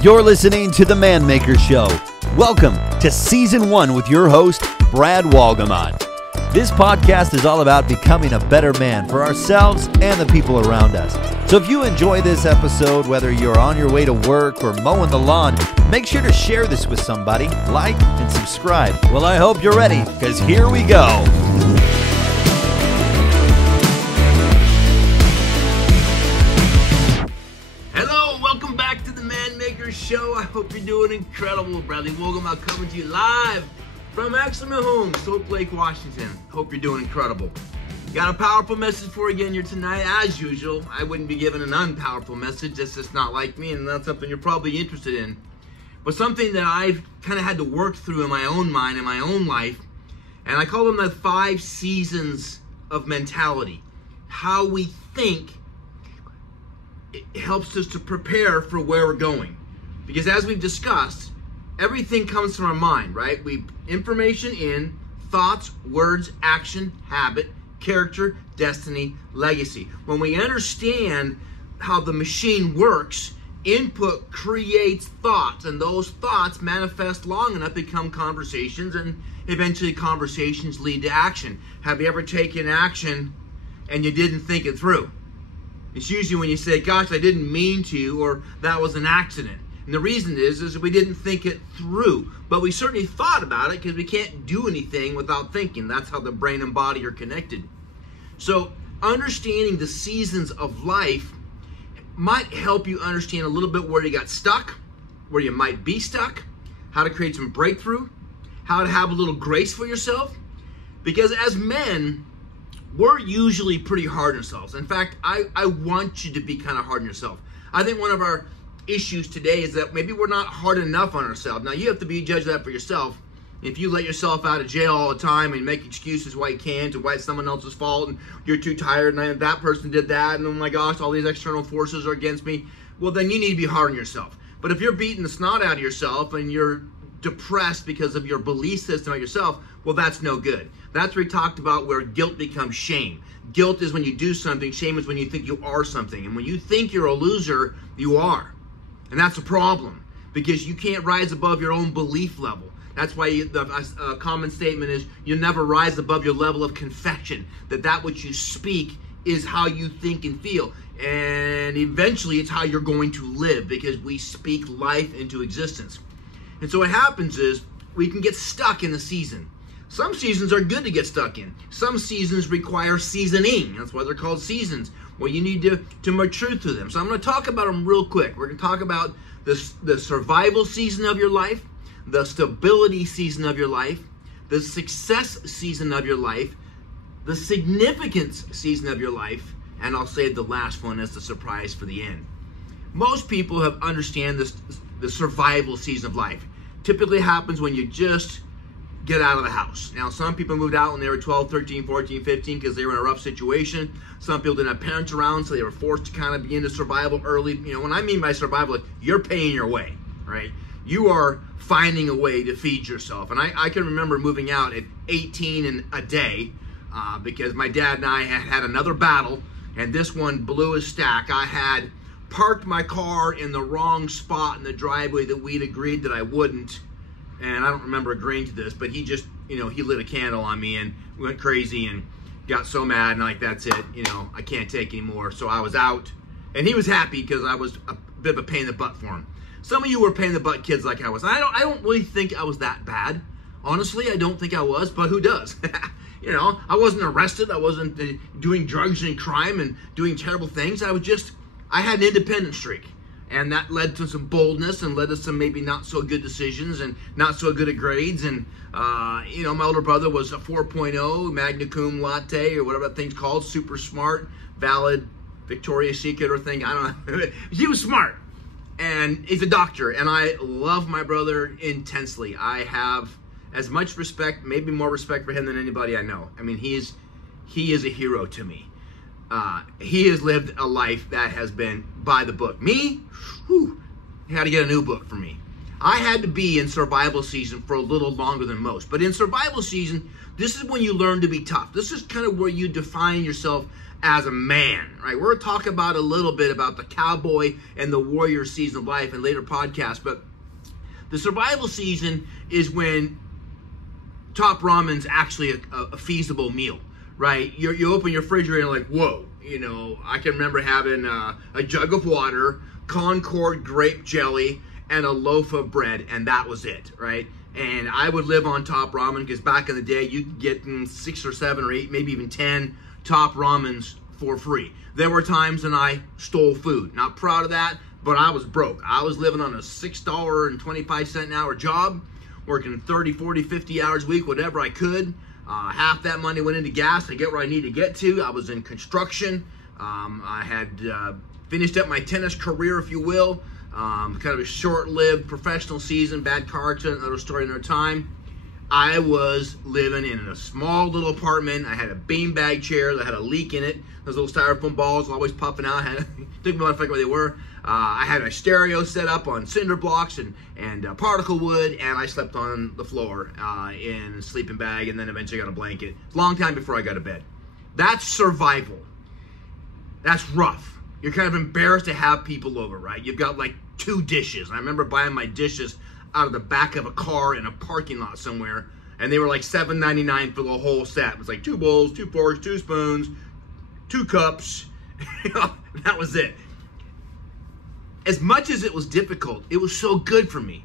You're listening to The Man Maker Show. Welcome to Season 1 with your host, Brad Walgamot. This podcast is all about becoming a better man for ourselves and the people around us. So if you enjoy this episode, whether you're on your way to work or mowing the lawn, make sure to share this with somebody, like, and subscribe. Well, I hope you're ready, because here we go. Show. I hope you're doing incredible. Bradley Walgamot coming to you live from actually my home, Soap Lake, Washington. Hope you're doing incredible. Got a powerful message for you again here tonight. As usual, I wouldn't be giving an unpowerful message. That's just not like me, and that's something you're probably interested in. But something that I've kind of had to work through in my own mind, in my own life, and I call them the 5 seasons of mentality. How we think it helps us to prepare for where we're going. Because as we've discussed, everything comes from our mind, right? Information in, thoughts, words, action, habit, character, destiny, legacy. When we understand how the machine works, input creates thoughts, and those thoughts manifest long enough, become conversations, and eventually conversations lead to action. Have you ever taken action and you didn't think it through? It's usually when you say, gosh, I didn't mean to, or that was an accident. And the reason is we didn't think it through. But we certainly thought about it because we can't do anything without thinking. That's how the brain and body are connected. So understanding the seasons of life might help you understand a little bit where you got stuck, where you might be stuck, how to create some breakthrough, how to have a little grace for yourself. Because as men, we're usually pretty hard on ourselves. In fact, I want you to be kind of hard on yourself. I think one of our issues today is that maybe we're not hard enough on ourselves. Now, you have to be judge that for yourself. If you let yourself out of jail all the time and make excuses why you can't, or why it's someone else's fault, and you're too tired, and that person did that, and oh my gosh, all these external forces are against me, well, then you need to be hard on yourself. But if you're beating the snot out of yourself and you're depressed because of your belief system of yourself, well, that's no good. That's where we talked about where guilt becomes shame. Guilt is when you do something. Shame is when you think you are something. And when you think you're a loser, you are. And that's a problem, because you can't rise above your own belief level. That's why the common statement is you never rise above your level of confession, that which you speak is how you think and feel. And eventually it's how you're going to live, because we speak life into existence. And so what happens is we can get stuck in a season. Some seasons are good to get stuck in. Some seasons require seasoning. That's why they're called seasons. Well, you need to mature through them. So I'm going to talk about them real quick. We're going to talk about the survival season of your life, the stability season of your life, the success season of your life, the significance season of your life, and I'll save the last one as the surprise for the end. Most people have understand the survival season of life. Typically happens when you just get out of the house. Now, some people moved out when they were 12, 13, 14, 15 because they were in a rough situation. Some people didn't have parents around, so they were forced to kind of be into survival early. You know, when I mean by survival, you're paying your way, right? You are finding a way to feed yourself. And I can remember moving out at 18 and a day because my dad and I had another battle, and this one blew a stack. I had parked my car in the wrong spot in the driveway that we'd agreed that I wouldn't. And I don't remember agreeing to this, but he just, he lit a candle on me and went crazy and got so mad, and like, that's it, I can't take anymore. So I was out, and he was happy because I was a bit of a pain in the butt for him. Some of you were pain in the butt kids like I was. I don't really think I was that bad. Honestly, I don't think I was, but who does? I wasn't arrested. I wasn't doing drugs and crime and doing terrible things. I had an independent streak. And that led to some boldness and led to some maybe not so good decisions and not so good at grades. And, my older brother was a 4.0, magna cum laude, or whatever that thing's called, super smart, valid, Victoria's Secret or thing. I don't know. He was smart. And he's a doctor. And I love my brother intensely. I have as much respect, maybe more respect for him than anybody I know. I mean, he is a hero to me. He has lived a life that has been by the book. Me, he had to get a new book for me. I had to be in survival season for a little longer than most. But in survival season, this is when you learn to be tough. This is kind of where you define yourself as a man, right? We're going to talk about a little bit about the cowboy and the warrior season of life in later podcasts. But the survival season is when Top Ramen's actually a feasible meal, right? You open your refrigerator and like, whoa. You know, I can remember having a jug of water, Concord grape jelly, and a loaf of bread, and that was it, right? And I would live on Top Ramen because back in the day, you could get 6 or 7 or 8, maybe even 10 Top Ramens for free. There were times when I stole food. Not proud of that, but I was broke. I was living on a $6.25 an hour job, working 30, 40, 50 hours a week, whatever I could. Half that money went into gas to get where I needed to get to. I was in construction. I had finished up my tennis career, if you will. Kind of a short-lived professional season, bad car accident, another story, another time. I was living in a small little apartment. I had a beanbag chair that had a leak in it. Those little styrofoam balls always popping out. Took me a while to figure out where they were. I had a stereo set up on cinder blocks and particle wood, and I slept on the floor in a sleeping bag, and then eventually got a blanket. Long time before I got to bed. That's survival. That's rough. You're kind of embarrassed to have people over, right? You've got like 2 dishes. I remember buying my dishes out of the back of a car in a parking lot somewhere, and they were like $7.99 for the whole set. It was like 2 bowls, 2 forks, 2 spoons, 2 cups. That was it. As much as it was difficult, it was so good for me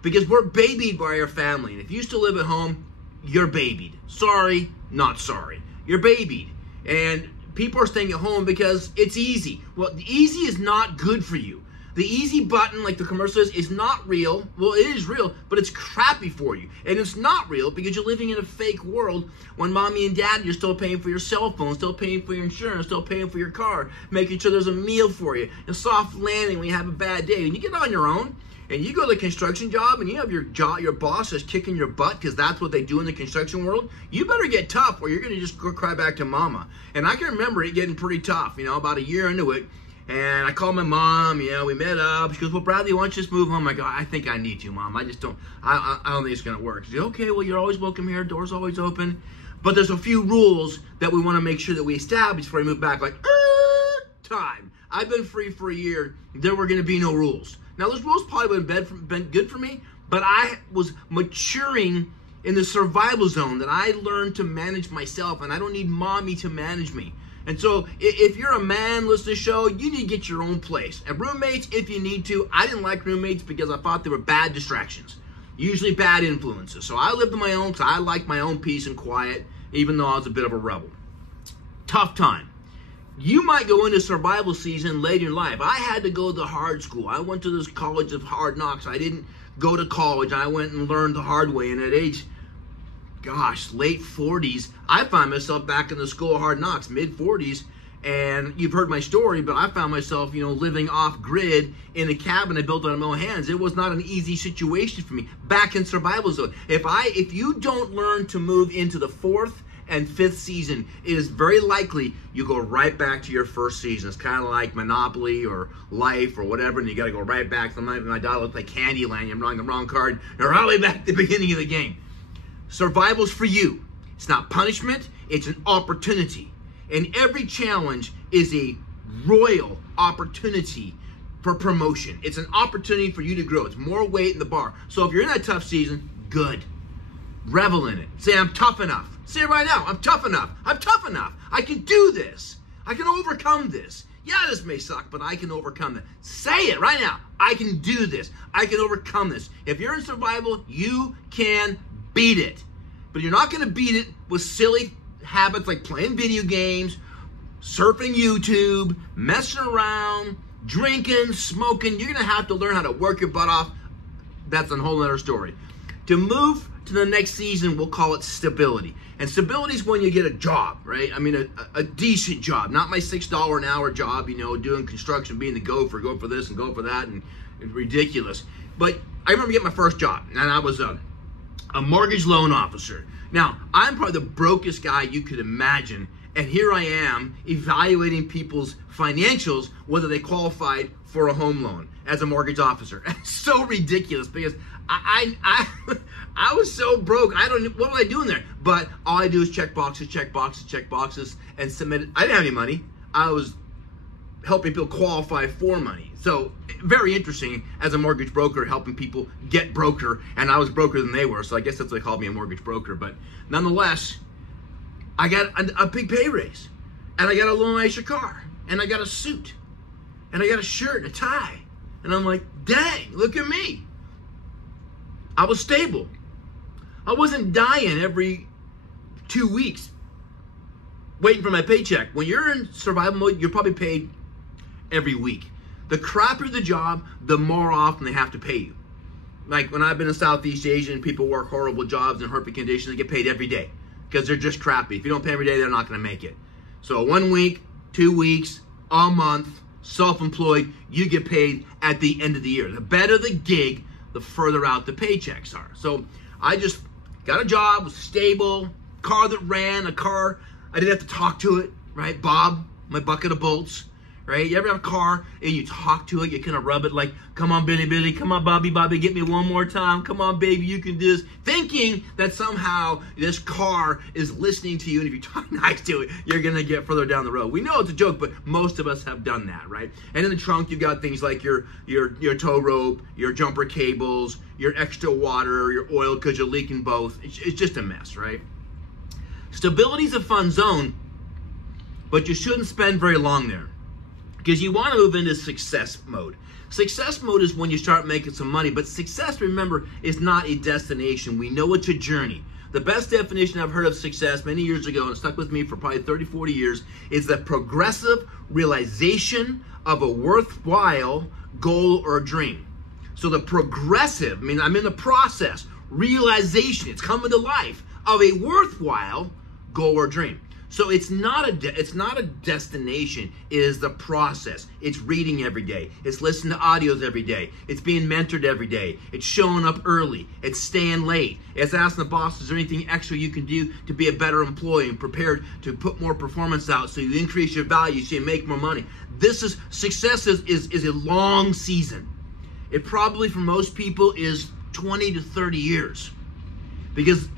because we're babied by our family. And if you still live at home, you're babied. Sorry, not sorry. You're babied. And people are staying at home because it's easy. Well, the easy is not good for you. The easy button, like the commercial is not real. Well, it is real, but it's crappy for you. And it's not real because you're living in a fake world when mommy and dad, you're still paying for your cell phone, still paying for your insurance, still paying for your car, making sure there's a meal for you, a soft landing when you have a bad day. And you get on your own, and you go to the construction job, and you have your boss is kicking your butt because that's what they do in the construction world. You better get tough or you're going to just go cry back to mama. And I can remember it getting pretty tough, about a year into it. And I called my mom, we met up. She goes, well, Bradley, why don't you just move home? I go, I think I need to, Mom. I don't think it's going to work. She goes, okay, well, you're always welcome here. Door's always open. But there's a few rules that we want to make sure that we establish before we move back. Like, time. I've been free for a year. There were going to be no rules. Now, those rules probably would have been good for me, but I was maturing in the survival zone that I learned to manage myself, and I don't need mommy to manage me. And so if you're a man listening to the show, you need to get your own place. And roommates, if you need to. I didn't like roommates because I thought they were bad distractions, usually bad influences. So I lived on my own because I liked my own peace and quiet, even though I was a bit of a rebel. Tough time. You might go into survival season later in life. I had to go to the hard school. I went to this college of hard knocks. I didn't go to college. I went and learned the hard way. And at age, late 40s, I found myself back in the school of hard knocks, mid 40s. And you've heard my story, but I found myself, living off grid in a cabin I built out of my own hands. It was not an easy situation for me back in survival zone. If you don't learn to move into the 4th and 5th season, it is very likely you go right back to your first season. It's kind of like Monopoly or Life or whatever, and you got to go right back. My dog looked like Candyland. You're drawing the wrong card. You're all the way back at the beginning of the game. Survival's for you. It's not punishment. It's an opportunity. And every challenge is a royal opportunity for promotion. It's an opportunity for you to grow. It's more weight in the bar. So if you're in that tough season, good. Revel in it. Say, I'm tough enough. Say it right now. I'm tough enough. I'm tough enough. I can do this. I can overcome this. Yeah, this may suck, but I can overcome it. Say it right now. I can do this. I can overcome this. If you're in survival, you can beat it. But you're not going to beat it with silly habits like playing video games, surfing YouTube, messing around, drinking, smoking. You're going to have to learn how to work your butt off. That's a whole other story. To move to the next season, we'll call it stability. And stability is when you get a job, right? I mean, a decent job. Not my $6 an hour job, doing construction, being the gopher, go for this and go for that, and it's ridiculous. But I remember getting my first job, and I was a mortgage loan officer. Now, I'm probably the brokest guy you could imagine And here I am evaluating people's financials, whether they qualified for a home loan as a mortgage officer. It's so ridiculous because I was so broke. What was I doing there? But all I do is check boxes, and submit it. I didn't have any money. I was helping people qualify for money. So very interesting as a mortgage broker, helping people get broker, and I was broker than they were. So I guess that's why they called me a mortgage broker. But nonetheless, I got a big pay raise, and I got a little nicer car, and I got a suit, and I got a shirt, a tie, and I'm like, dang, look at me. I was stable. I wasn't dying every 2 weeks waiting for my paycheck. When you're in survival mode, you're probably paid every week. The crappier the job, the more often they have to pay you. Like when I've been in Southeast Asia and people work horrible jobs in horrific conditions, they get paid every day because they're just crappy. If you don't pay every day, they're not going to make it. So 1 week, 2 weeks, a month, self-employed, you get paid at the end of the year. The better the gig, the further out the paychecks are. So I just got a job, was stable, car that ran, a car, I didn't have to talk to it, right? Bob, my bucket of bolts, right? You ever have a car and you talk to it, you kind of rub it like, come on, Billy, come on, Bobby, get me one more time. Come on, baby, you can do this. Thinking that somehow this car is listening to you, and if you talk nice to it, you're going to get further down the road. We know it's a joke, but most of us have done that, right? And in the trunk, you've got things like your tow rope, your jumper cables, your extra water, your oil because you're leaking both. It's just a mess, right? Stability is a fun zone, but you shouldn't spend very long there, because you want to move into success mode. Success mode is when you start making some money, but success, remember, is not a destination. We know it's a journey. The best definition I've heard of success many years ago, and it stuck with me for probably 30, 40 years, is the progressive realization of a worthwhile goal or dream. So the progressive, I'm in the process, realization, it's coming to life, of a worthwhile goal or dream. So it's not a destination, it is the process. It's reading every day. It's listening to audios every day. It's being mentored every day. It's showing up early. It's staying late. It's asking the boss, is there anything extra you can do to be a better employee and prepared to put more performance out so you increase your value, so you make more money. Success is a long season. It probably for most people is 20 to 30 years. Because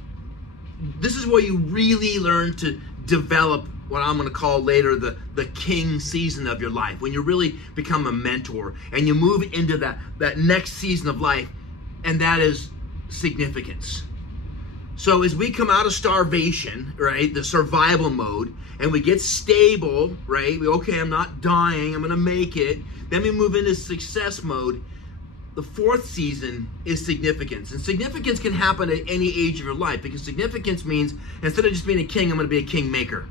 this is where you really learn to develop what I'm going to call later the king season of your life, when you really become a mentor and you move into that next season of life, and that is significance. So as we come out of starvation, right, the survival mode, and we get stable, right, okay, I'm not dying, I'm going to make it, then we move into success mode. The fourth season is significance. And significance can happen at any age of your life, because significance means instead of just being a king, I'm going to be a king maker.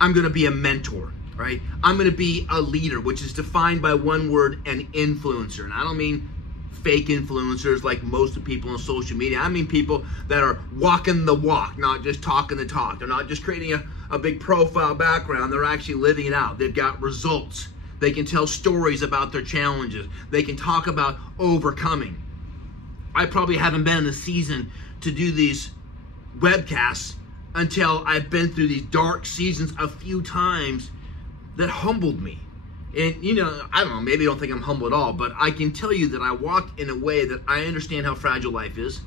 I'm going to be a mentor, right? I'm going to be a leader, which is defined by one word, an influencer. And I don't mean fake influencers like most of the people on social media. I mean people that are walking the walk, not just talking the talk. They're not just creating a big profile background. They're actually living it out. They've got results. They can tell stories about their challenges. They can talk about overcoming. I probably haven't been in the season to do these webcasts until I've been through these dark seasons a few times that humbled me. And, I don't know, maybe I don't think I'm humble at all, but I can tell you that I walk in a way that I understand how fragile life is.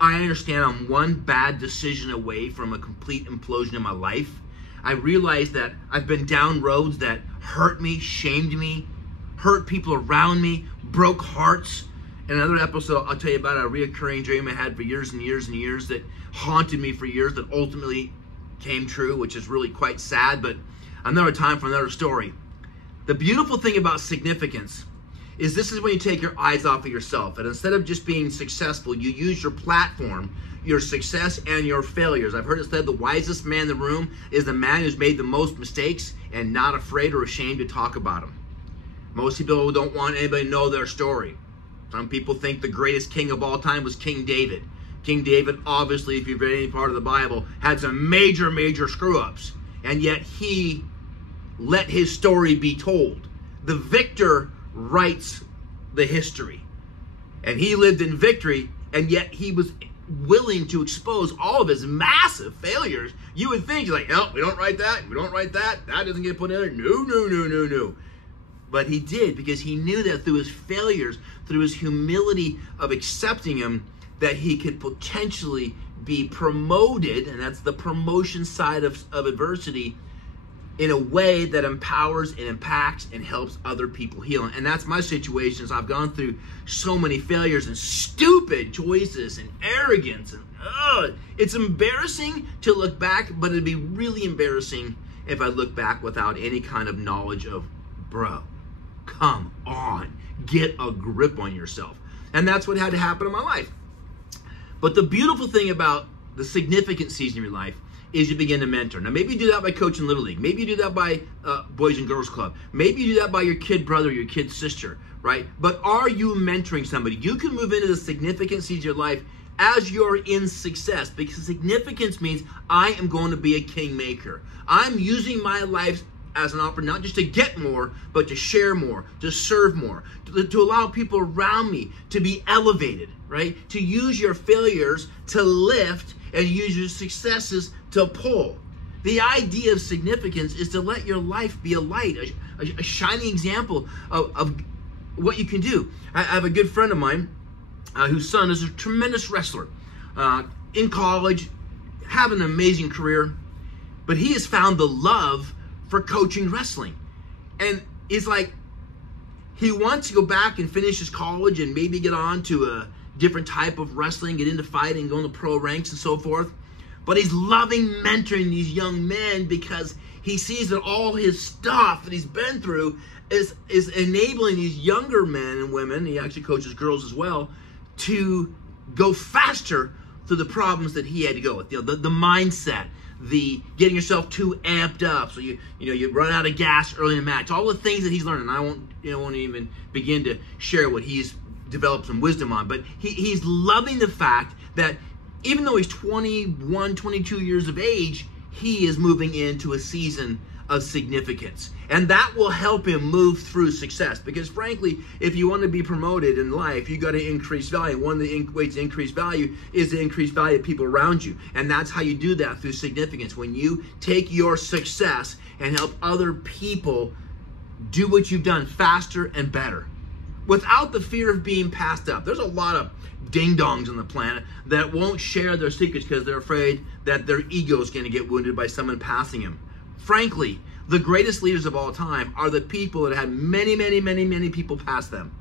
I understand I'm one bad decision away from a complete implosion in my life. I realized that I've been down roads that hurt me, shamed me, hurt people around me, broke hearts. In another episode, I'll tell you about a reoccurring dream I had for years and years and years that haunted me for years, that ultimately came true, which is really quite sad, but another time for another story. The beautiful thing about significance is this is when you take your eyes off of yourself, and instead of just being successful, you use your platform, your success and your failures. I've heard it said the wisest man in the room is the man who's made the most mistakes and not afraid or ashamed to talk about them. Most people don't want anybody to know their story. Some people think the greatest king of all time was King David. King David, obviously, if you've read any part of the Bible, had some major, major screw-ups, and yet he let his story be told. The victor writes the history, and he lived in victory, and yet he was willing to expose all of his massive failures. You would think, like, oh, we don't write that, that doesn't get put in there. No. But he did, because he knew that through his failures, through his humility of accepting him, that he could potentially be promoted, and that's the promotion side of adversity, in a way that empowers and impacts and helps other people heal. And that's my situation. I've gone through so many failures and stupid choices and arrogance. And it's embarrassing to look back, but it'd be really embarrassing if I look back without any kind of knowledge of, bro, come on, get a grip on yourself. And that's what had to happen in my life. But the beautiful thing about the significant season of your life is you begin to mentor. Now, maybe you do that by coaching Little League. Maybe you do that by Boys and Girls Club. Maybe you do that by your kid brother, your kid sister, right? But are you mentoring somebody? You can move into the significant season of your life as you're in success, because significance means I am going to be a kingmaker. I'm using my life as an opportunity, not just to get more, but to share more, to serve more, to allow people around me to be elevated, right? To use your failures to lift and use your successes to pull. The idea of significance is to let your life be a light, a shining example of what you can do. I have a good friend of mine whose son is a tremendous wrestler, in college, having an amazing career, but he has found the love for coaching wrestling. And it's like, he wants to go back and finish his college and maybe get on to a different type of wrestling, get into fighting, go into pro ranks and so forth. But he's loving mentoring these young men, because he sees that all his stuff that he's been through is enabling these younger men and women, he actually coaches girls as well, to go faster through the problems that he had to go with. You know, the mindset, the getting yourself too amped up, so you run out of gas early in the match, all the things that he's learning. I won't even begin to share what he's developed some wisdom on, but he's loving the fact that even though he's 21, 22 years of age, he is moving into a season of significance. And that will help him move through success. Because frankly, if you want to be promoted in life, you got to increase value. One of the ways to increase value is to increase value of people around you. And that's how you do that, through significance. When you take your success and help other people do what you've done faster and better, without the fear of being passed up. There's a lot of ding-dongs on the planet that won't share their secrets because they're afraid that their ego is going to get wounded by someone passing them. Frankly, the greatest leaders of all time are the people that had many people pass them.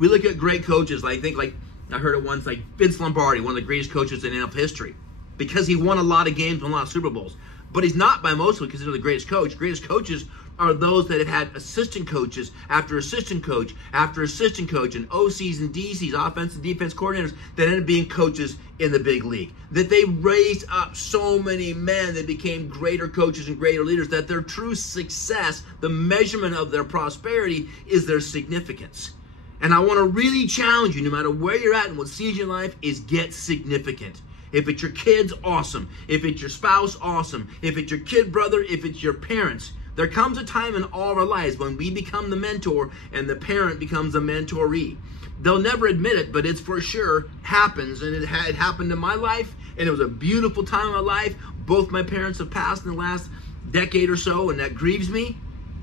We look at great coaches, I heard it once, like Vince Lombardi, one of the greatest coaches in NFL history, because he won a lot of games, won a lot of Super Bowls. But he's not by most people considered the greatest coach. Greatest coaches are those that have had assistant coaches after assistant coach after assistant coach, and OCs and DCs, offense and defense coordinators, that ended up being coaches in the big league. That they raised up so many men that became greater coaches and greater leaders, that their true success, the measurement of their prosperity, is their significance. And I want to really challenge you, no matter where you're at and what season of your life, is get significant. If it's your kids, awesome. If it's your spouse, awesome. If it's your kid brother, if it's your parents. There comes a time in all of our lives when we become the mentor and the parent becomes a mentoree. They'll never admit it, but it's for sure happens. And it happened in my life, and it was a beautiful time in my life. Both my parents have passed in the last decade or so, and that grieves me.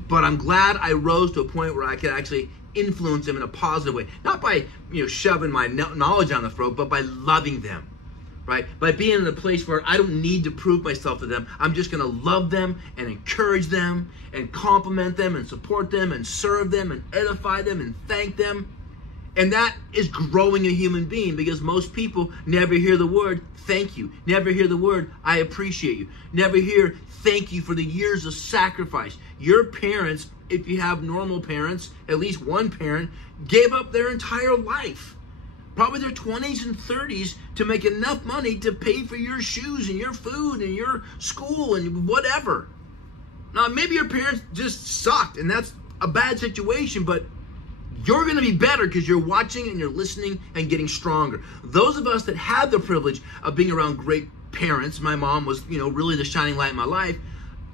But I'm glad I rose to a point where I could actually influence them in a positive way. Not by shoving my knowledge down the throat, but by loving them. Right? By being in a place where I don't need to prove myself to them. I'm just going to love them and encourage them and compliment them and support them and serve them and edify them and thank them. And that is growing a human being, because most people never hear the word thank you. Never hear the word I appreciate you. Never hear thank you for the years of sacrifice. Your parents, if you have normal parents, at least one parent, gave up their entire life, probably their 20s and 30s, to make enough money to pay for your shoes and your food and your school and whatever. Now, maybe your parents just sucked, and that's a bad situation, but you're going to be better because you're watching and you're listening and getting stronger. Those of us that had the privilege of being around great parents, my mom was, really the shining light in my life.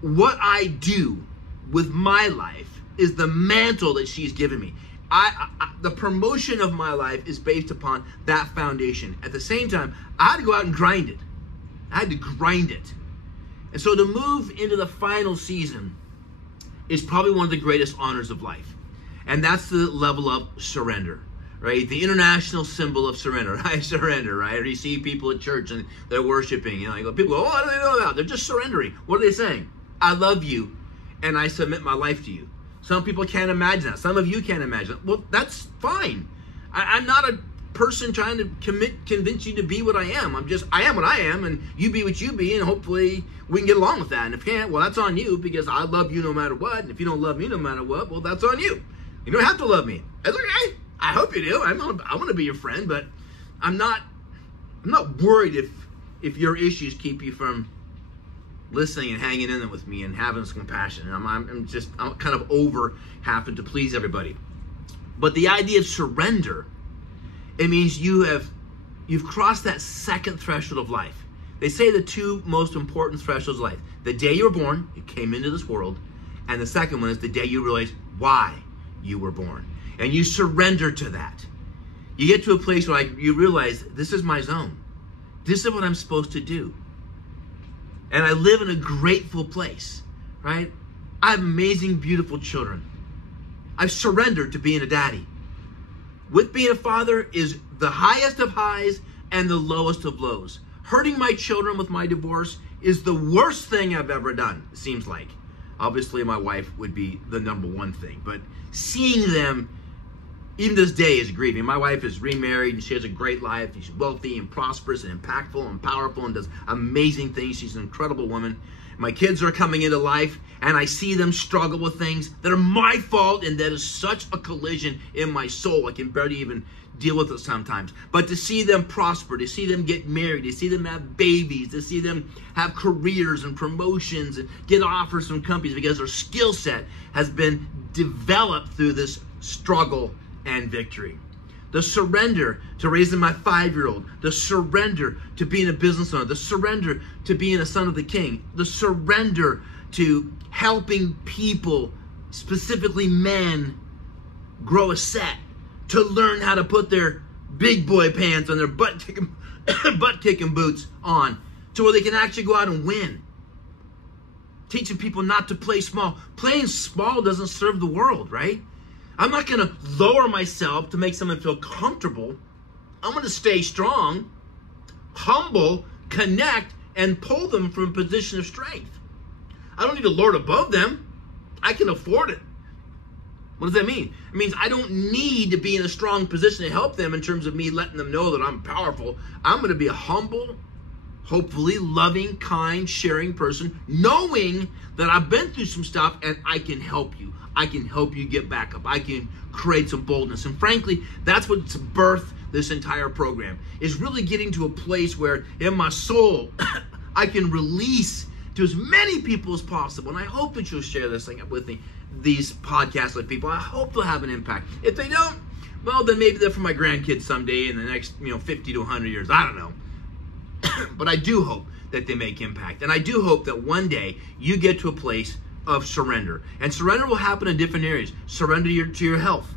What I do with my life is the mantle that she's given me. the promotion of my life is based upon that foundation. At the same time, I had to go out and grind it. I had to grind it. And so to move into the final season is probably one of the greatest honors of life. And that's the level of surrender, right? The international symbol of surrender. I surrender, right? Or you see people at church and they're worshiping. You know, people go, oh, what do they know about? They're just surrendering. What are they saying? I love you and I submit my life to you. Some people can't imagine that. Some of you can't imagine that. Well, that's fine. I'm not a person trying to convince you to be what I am. I am what I am, and you be what you be, and hopefully we can get along with that. And if you can't, well, that's on you, because I love you no matter what. And if you don't love me no matter what, well, that's on you. You don't have to love me. That's okay. I hope you do. I want to be your friend, but I'm not worried if your issues keep you from listening and hanging in there with me and having some compassion. And I'm kind of over having to please everybody. But the idea of surrender, it means you've crossed that second threshold of life. They say the two most important thresholds of life: the day you were born, you came into this world, and the second one is the day you realize why you were born. And you surrender to that. You get to a place where you realize, this is my zone. This is what I'm supposed to do. And I live in a grateful place, right? I have amazing, beautiful children. I've surrendered to being a daddy. With being a father is the highest of highs and the lowest of lows. Hurting my children with my divorce is the worst thing I've ever done, it seems like. Obviously, my wife would be the number one thing. But seeing them, even this day, is grieving. My wife is remarried, and she has a great life. She's wealthy and prosperous and impactful and powerful and does amazing things. She's an incredible woman. My kids are coming into life, and I see them struggle with things that are my fault, and that is such a collision in my soul. I can barely even deal with it sometimes. But to see them prosper, to see them get married, to see them have babies, to see them have careers and promotions and get offers from companies because their skill set has been developed through this struggle and victory. The surrender to raising my 5-year-old, the surrender to being a business owner, the surrender to being a son of the king, the surrender to helping people, specifically men, grow a set, to learn how to put their big boy pants on, their butt-kicking boots on, to where they can actually go out and win. Teaching people not to play small. Playing small doesn't serve the world, right? I'm not going to lower myself to make someone feel comfortable. I'm going to stay strong, humble, connect, and pull them from a position of strength. I don't need to lord above them. I can afford it. What does that mean? It means I don't need to be in a strong position to help them in terms of me letting them know that I'm powerful. I'm going to be a humble, hopefully loving, kind, sharing person, knowing that I've been through some stuff and I can help you. I can help you get back up. I can create some boldness. And frankly, that's what's birthed this entire program, is really getting to a place where in my soul, I can release to as many people as possible. And I hope that you'll share this thing with me, these podcasts with people. I hope they'll have an impact. If they don't, well, then maybe they're for my grandkids someday in the next 50 to 100 years. I don't know. But I do hope that they make impact. And I do hope that one day you get to a place of surrender. And surrender will happen in different areas. Surrender to your health.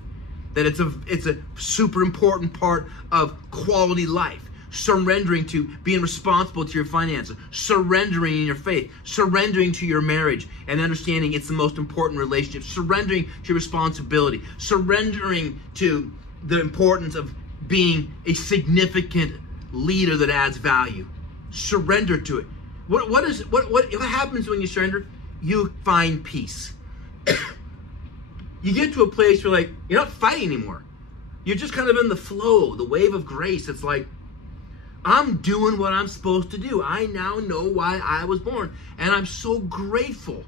That it's a super important part of quality life. Surrendering to being responsible to your finances. Surrendering in your faith. Surrendering to your marriage and understanding it's the most important relationship. Surrendering to your responsibility. Surrendering to the importance of being a significant leader that adds value. Surrender to it. What happens when you surrender? You find peace. You get to a place where you're not fighting anymore. You're just kind of in the flow, the wave of grace. It's like, I'm doing what I'm supposed to do. I now know why I was born. And I'm so grateful.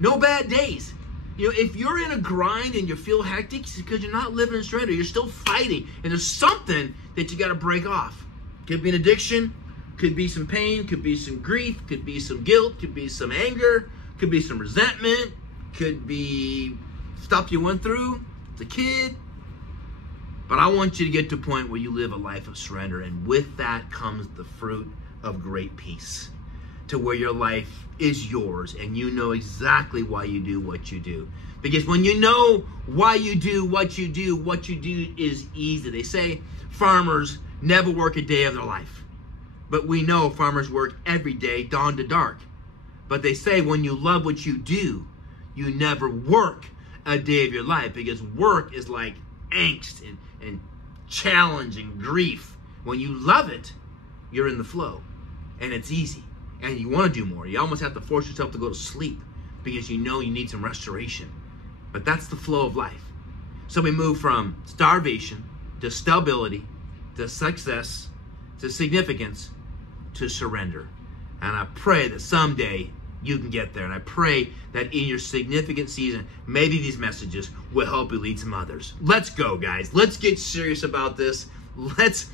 No bad days. If you're in a grind and you feel hectic, it's because you're not living in surrender. You're still fighting. And there's something that you got to break off. Could be an addiction. Could be some pain. Could be some grief. Could be some guilt. Could be some anger. Could be some resentment. Could be stuff you went through as a kid. But I want you to get to a point where you live a life of surrender. And with that comes the fruit of great peace. to where your life is yours and you know exactly why you do what you do. Because when you know why you do what you do, what you do is easy. They say farmers never work a day of their life. But we know farmers work every day, dawn to dark. But they say when you love what you do, you never work a day of your life, because work is like angst and challenge and grief. When you love it, you're in the flow and it's easy and you want to do more. You almost have to force yourself to go to sleep because you know you need some restoration. But that's the flow of life. So we move from starvation to stability to success to significance to surrender. And I pray that someday you can get there. And I pray that in your significant season, maybe these messages will help you lead some others. Let's go, guys. Let's get serious about this. Let's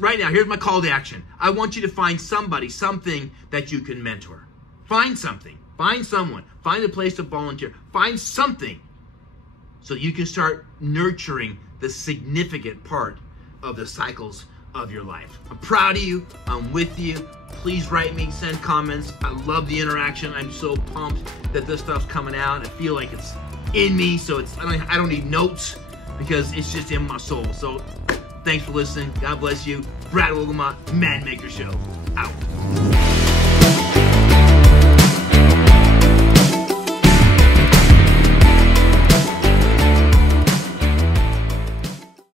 right now, here's my call to action. I want you to find somebody, something that you can mentor. Find something. Find someone. Find a place to volunteer. Find something so you can start nurturing the significant part of the cycles of your life. I'm proud of you. I'm with you. Please write me, send comments. I love the interaction. I'm so pumped that this stuff's coming out. I feel like it's in me, so I don't need notes because it's just in my soul. So thanks for listening. God bless you. Brad Wogelma, Man Maker Show, out.